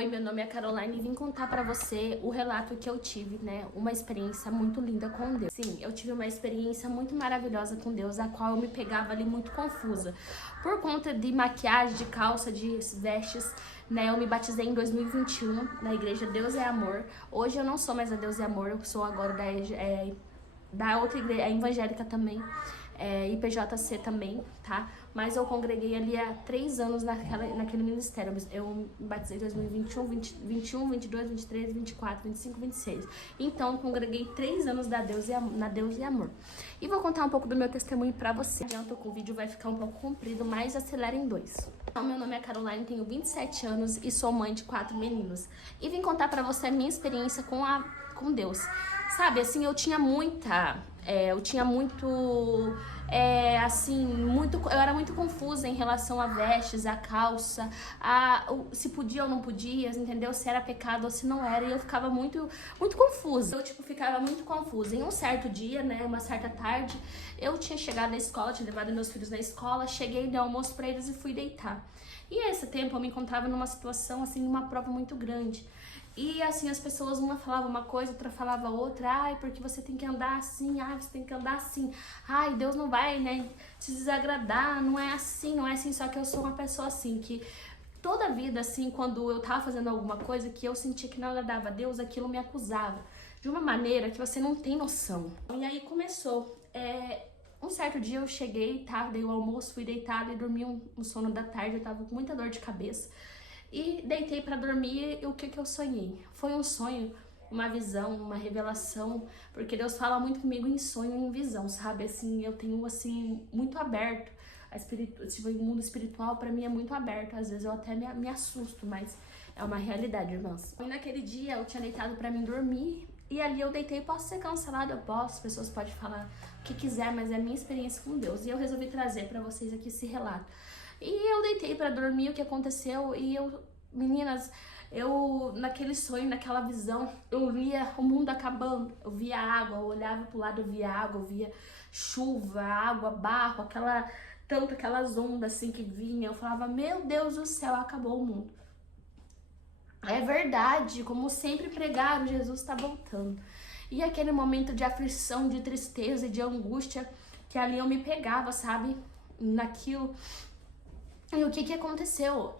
Oi, meu nome é Caroline e vim contar pra você o relato que eu tive, né? Uma experiência muito linda com Deus. Sim, eu tive uma experiência muito maravilhosa com Deus, a qual eu me pegava ali muito confusa. Por conta de maquiagem, de calça, de vestes, né? Eu me batizei em 2021 na igreja Deus é Amor. Hoje eu não sou mais a Deus é Amor, eu sou agora da outra igreja, a evangélica também. IPJC também, tá? Mas eu congreguei ali há 3 anos naquele ministério. Eu me batizei em 2021, 21, 22, 23, 24, 25, 26. Então, eu congreguei 3 anos na Deus e Amor. E vou contar um pouco do meu testemunho pra você. Adianto que o vídeo vai ficar um pouco comprido, mas acelera em 2. Então, meu nome é Caroline, tenho 27 anos e sou mãe de 4 meninos. E vim contar pra você a minha experiência com Deus. Sabe, assim, eu era muito confusa em relação a vestes, a calça, se podia ou não podia, entendeu? Se era pecado ou se não era, e eu ficava muito confusa. Eu, ficava muito confusa. Em um certo dia, né, uma certa tarde, eu tinha chegado na escola, tinha levado meus filhos na escola, cheguei, dei almoço pra eles e fui deitar. E nesse tempo eu me encontrava numa situação, assim, numa prova muito grande. E assim, as pessoas, uma falava uma coisa, outra falava outra. Ai, porque você tem que andar assim, ai, você tem que andar assim. Ai, Deus não vai, né, te desagradar, não é assim, não é assim. Só que eu sou uma pessoa assim, que toda a vida, assim, quando eu tava fazendo alguma coisa que eu sentia que não agradava a Deus, aquilo me acusava. De uma maneira que você não tem noção. E aí começou. Um certo dia eu cheguei, tá, dei o almoço, fui deitada e dormi um sono da tarde, eu tava com muita dor de cabeça. E deitei pra dormir e o que eu sonhei? Foi um sonho, uma visão, uma revelação, porque Deus fala muito comigo em sonho e em visão, sabe? Assim, eu tenho, assim, muito aberto. O mundo espiritual pra mim é muito aberto, às vezes eu até me assusto, mas é uma realidade, irmãs. E naquele dia eu tinha deitado pra mim dormir e ali eu deitei, posso ser cancelada, eu posso, as pessoas podem falar o que quiser, mas é a minha experiência com Deus. E eu resolvi trazer pra vocês aqui esse relato. E eu deitei pra dormir, o que aconteceu, e meninas, naquele sonho, naquela visão, eu via o mundo acabando, eu via água, eu olhava pro lado, eu via água, eu via chuva, água, barro, aquelas ondas assim que vinham, eu falava, meu Deus do céu, acabou o mundo. É verdade, como sempre pregaram, Jesus está voltando. E aquele momento de aflição, de tristeza e de angústia, que ali eu me pegava, sabe, naquilo. E o que aconteceu?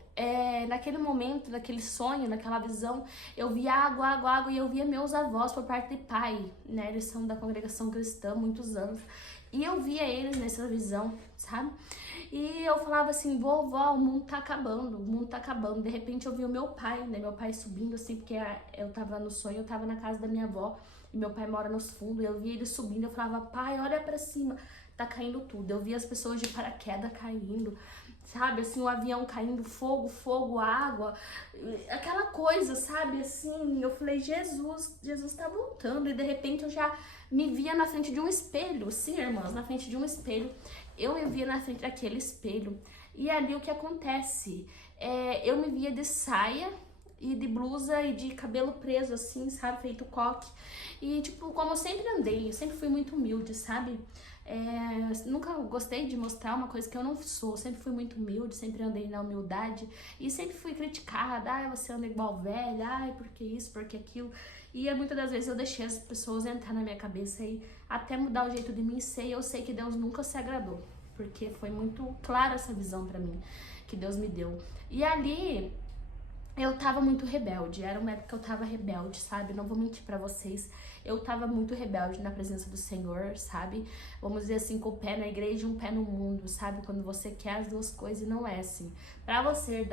Naquele momento, naquele sonho, naquela visão, eu via água, e eu via meus avós por parte de pai, né? Eles são da congregação cristã há muitos anos. E eu via eles nessa visão, sabe? E eu falava assim, vovó, o mundo tá acabando, o mundo tá acabando. De repente eu vi o meu pai, né? Meu pai subindo assim, porque eu tava no sonho, eu tava na casa da minha avó, e meu pai mora nos fundos, eu via ele subindo, eu falava, pai, olha pra cima, tá caindo tudo. Eu via as pessoas de paraquedas caindo, sabe, assim, o avião caindo, fogo, água, aquela coisa, sabe, assim, eu falei, Jesus tá voltando, e de repente eu já me via na frente de um espelho, sim, irmãs, na frente de um espelho, eu me via na frente daquele espelho, e ali o que acontece, eu me via de saia, e de blusa e de cabelo preso, assim, sabe, feito coque, e tipo, como eu sempre andei, eu sempre fui muito humilde, sabe, nunca gostei de mostrar uma coisa que eu não sou, sempre fui muito humilde, sempre andei na humildade e sempre fui criticada, ai, você anda igual velha, ai, porque isso, porque aquilo, e muitas das vezes eu deixei as pessoas entrar na minha cabeça e até mudar o jeito de mim ser, e eu sei que Deus nunca se agradou, porque foi muito clara essa visão pra mim, que Deus me deu, e ali eu tava muito rebelde, era uma época que eu tava rebelde, sabe, não vou mentir pra vocês, eu tava muito rebelde na presença do Senhor, sabe, vamos dizer assim, com o pé na igreja e um pé no mundo, sabe, quando você quer as duas coisas e não é assim, pra você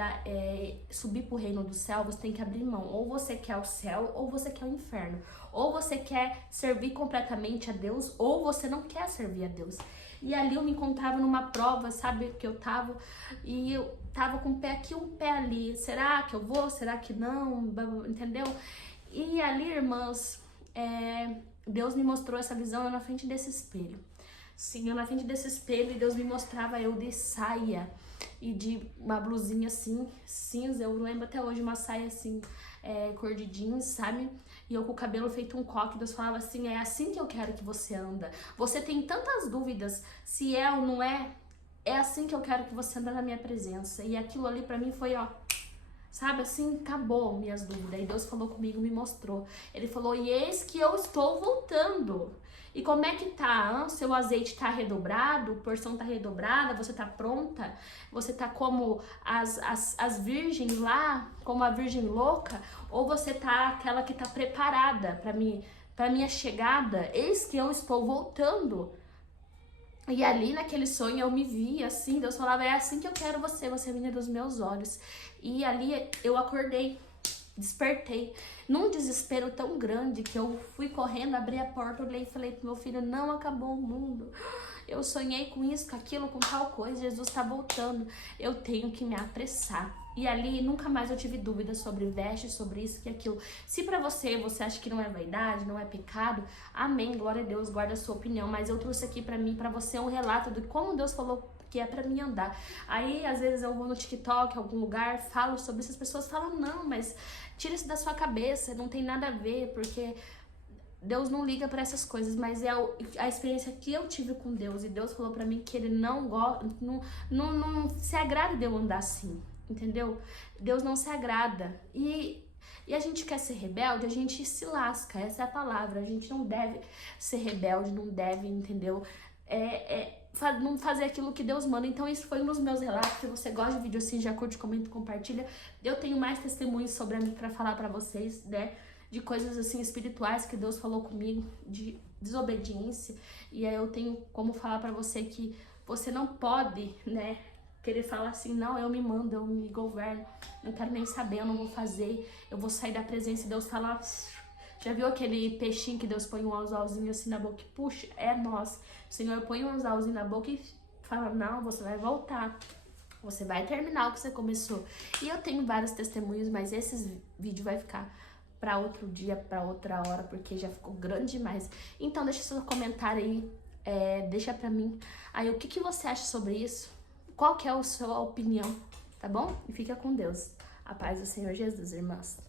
subir pro reino do céu, você tem que abrir mão, ou você quer o céu, ou você quer o inferno, ou você quer servir completamente a Deus, ou você não quer servir a Deus. E ali eu me encontrava numa prova, sabe, que eu tava, e eu tava com um pé aqui, um pé ali, será que eu vou, será que não, entendeu? E ali, irmãs, Deus me mostrou essa visão, eu na frente desse espelho. Sim, eu na frente desse espelho, e Deus me mostrava eu de saia, e de uma blusinha assim, cinza, eu lembro até hoje, uma saia assim, cor de jeans, sabe? E eu com o cabelo feito um coque, Deus falava assim, é assim que eu quero que você anda. Você tem tantas dúvidas se é ou não é assim que eu quero que você anda na minha presença. E aquilo ali pra mim foi, ó, Sabe assim, acabou minhas dúvidas. E Deus falou comigo, me mostrou. Ele falou, e eis que eu estou voltando. E como é que tá? Seu azeite tá redobrado, a porção tá redobrada, você tá pronta? Você tá como as virgens lá, como a virgem louca? Ou você tá aquela que tá preparada para minha chegada? Eis que eu estou voltando. E ali naquele sonho eu me vi assim, Deus falava, é assim que eu quero você, você é a menina dos meus olhos. E ali eu acordei, despertei, num desespero tão grande que eu fui correndo, abri a porta, olhei e falei pro meu filho, não acabou o mundo. Eu sonhei com isso, com aquilo, com tal coisa, Jesus tá voltando, eu tenho que me apressar. E ali nunca mais eu tive dúvidas sobre vestes, sobre isso e aquilo. Se pra você acha que não é vaidade, não é pecado, amém, glória a Deus, guarda a sua opinião. Mas eu trouxe aqui pra mim, pra você, um relato de como Deus falou que é pra mim andar. Aí, às vezes, eu vou no TikTok, algum lugar, falo sobre isso, as pessoas falam, não, mas tira isso da sua cabeça, não tem nada a ver, porque Deus não liga pra essas coisas, mas é a experiência que eu tive com Deus. E Deus falou pra mim que Ele não se agrada de eu andar assim, entendeu? Deus não se agrada. E a gente quer ser rebelde, a gente se lasca, essa é a palavra. A gente não deve ser rebelde, não deve, entendeu? Não fazer aquilo que Deus manda. Então isso foi um dos meus relatos. Se você gosta de vídeo assim, já curte, comenta, compartilha. Eu tenho mais testemunhos sobre mim pra falar pra vocês, né? De coisas assim espirituais que Deus falou comigo, de desobediência. E aí eu tenho como falar pra você que você não pode, né, querer falar assim, não, eu me mando, eu me governo, não quero nem saber, eu não vou fazer, eu vou sair da presença e Deus falar. Já viu aquele peixinho que Deus põe um anzolzinho assim na boca e puxa? É nós. O Senhor põe um anzolzinho na boca e fala, não, você vai voltar. Você vai terminar o que você começou. E eu tenho vários testemunhos, mas esse vídeo vai ficar para outro dia, para outra hora, porque já ficou grande demais. Então deixa seu comentário aí, deixa pra mim aí o que você acha sobre isso, qual que é a sua opinião, tá bom? E fica com Deus. A paz do Senhor Jesus, irmãs.